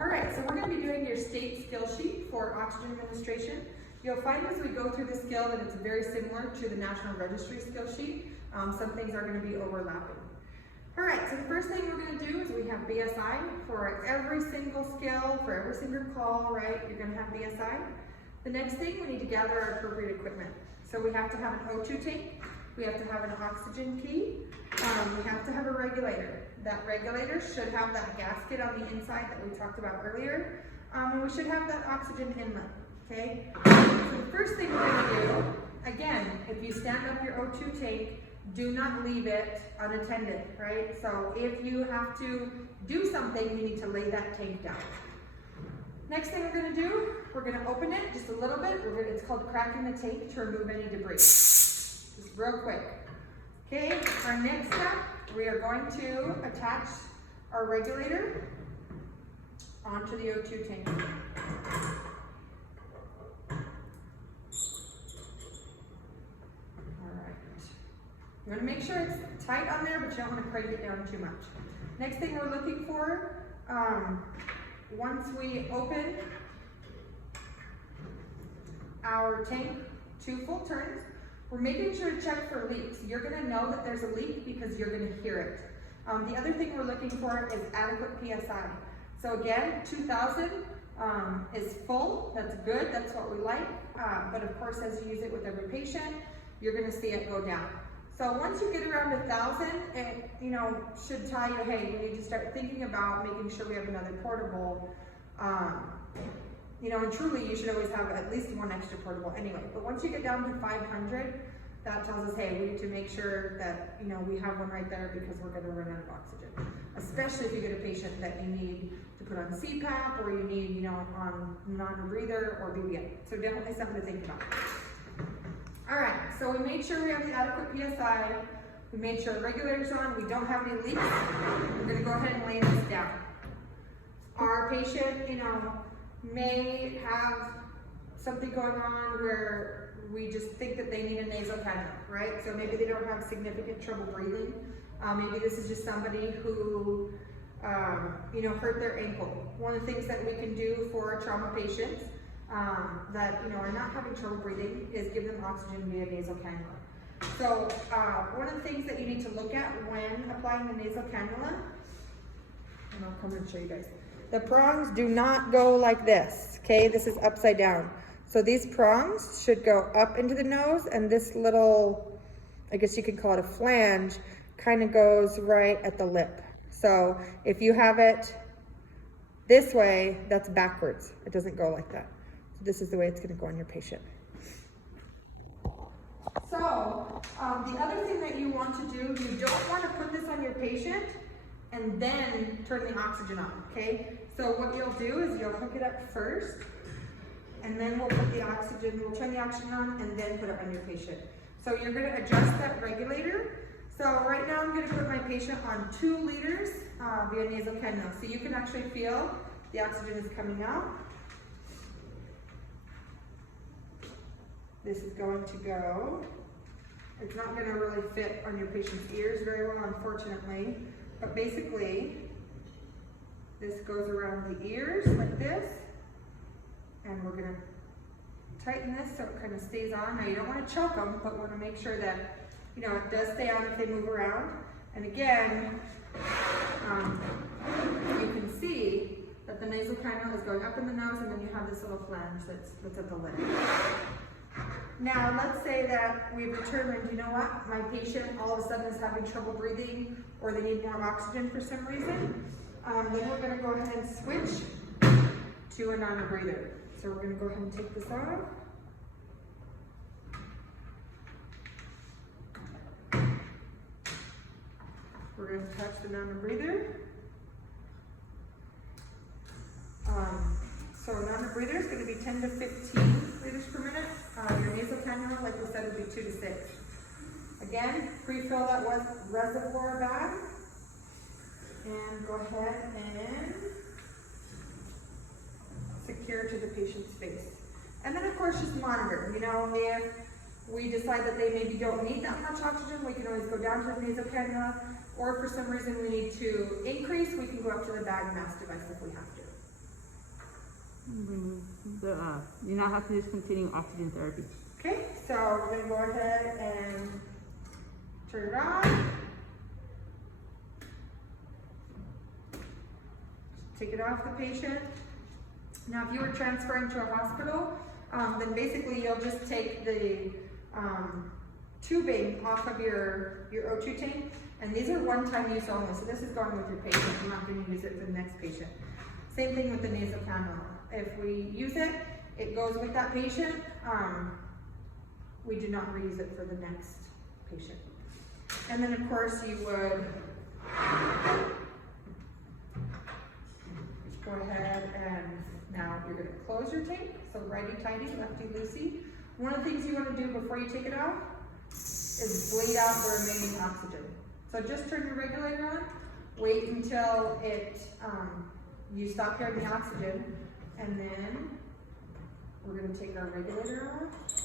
All right, so we're going to be doing your state skill sheet for oxygen administration. You'll find as we go through the skill that it's very similar to the National Registry skill sheet. Some things are going to be overlapping. All right, so the first thing we're going to do is we have BSI for every single skill, for every single call, right? You're going to have BSI. The next thing, we need to gather our appropriate equipment. So we have to have an O2 tank, we have to have an oxygen key, we have to have a regulator. That regulator should have that gasket on the inside that we talked about earlier. And we should have that oxygen inlet, okay? So the first thing we're gonna do, again, if you stand up your O2 tank, do not leave it unattended, right? So if you have to do something, you need to lay that tank down. Next thing we're gonna do, we're gonna open it just a little bit. It's called cracking the tank to remove any debris. Just real quick. Okay, our next step, we are going to attach our regulator onto the O2 tank. All right. You want to make sure it's tight on there, but you don't want to crank it down too much. Next thing we're looking for, once we open our tank 2 full turns, we're making sure to check for leaks. You're going to know that there's a leak because you're going to hear it. The other thing we're looking for is adequate PSI. So again, 2000 is full. That's good. That's what we like. But of course, as you use it with every patient, you're going to see it go down. So once you get around 1000, it should tell you, hey, we need to start thinking about making sure we have another portable. And truly you should always have at least one extra portable anyway. But once you get down to 500, that tells us, hey, we need to make sure that we have one right there because we're going to run out of oxygen. Especially if you get a patient that you need to put on CPAP or you need, on non-rebreather or BBM. So definitely something to think about. All right, so we made sure we have the adequate PSI. We made sure the regulator's on. We don't have any leaks. We're going to go ahead and lay this down. Our patient, may have something going on where we just think that they need a nasal cannula, right? So maybe they don't have significant trouble breathing. Maybe this is just somebody who, hurt their ankle. One of the things that we can do for trauma patients that are not having trouble breathing is give them oxygen via nasal cannula. So one of the things that you need to look at when applying the nasal cannula, and I'll come and show you guys. The prongs do not go like this, okay? This is upside down. So these prongs should go up into the nose, and this little, I guess you could call it a flange, kind of goes right at the lip. So if you have it this way, that's backwards. It doesn't go like that. So this is the way it's gonna go on your patient. So the other thing that you want to do, you don't want to put this on your patient and then turn the oxygen on, okay? So what you'll do is you'll hook it up first, and then we'll turn the oxygen on, and then put it on your patient. So you're gonna adjust that regulator. So right now I'm gonna put my patient on 2 liters via nasal cannula. So you can actually feel the oxygen is coming out. This is going to go, it's not gonna really fit on your patient's ears very well, unfortunately. But basically, this goes around the ears like this, and we're gonna tighten this so it kind of stays on. Now you don't want to choke them, but we want to make sure that it does stay on if they move around. And again, you can see that the nasal cannula is going up in the nose, and then you have this little flange that's at the lip. Now, let's say that we've determined, my patient all of a sudden is having trouble breathing or they need more oxygen for some reason. Then we're going to go ahead and switch to a non-rebreather. So we're going to go ahead and take this off. We're going to touch the non-rebreather. So non-rebreather is going to be 10 to 15 liters per minute. Your nasal cannula, like we said, would be 2 to 6. Again, pre-fill that reservoir bag, and go ahead and secure to the patient's face. And then of course just monitor, if we decide that they maybe don't need that much oxygen, we can always go down to the nasal cannula, or if for some reason we need to increase, we can go up to the bag mask device if we have to. You now have to discontinue oxygen therapy. Okay, so we're gonna go ahead and turn it on. Take it off the patient. Now, if you were transferring to a hospital, then basically you'll just take the tubing off of your O2 tank, and these are one-time use only, so this is going with your patient. You're not going to use it for the next patient. Same thing with the nasal cannula. If we use it, it goes with that patient. We do not reuse it for the next patient. And then of course you would go ahead and now you're going to close your tank. So righty-tighty, lefty-loosey. One of the things you want to do before you take it off is bleed out the remaining oxygen. So just turn your regulator on, wait until you stop hearing the oxygen, and then we're going to take our regulator off.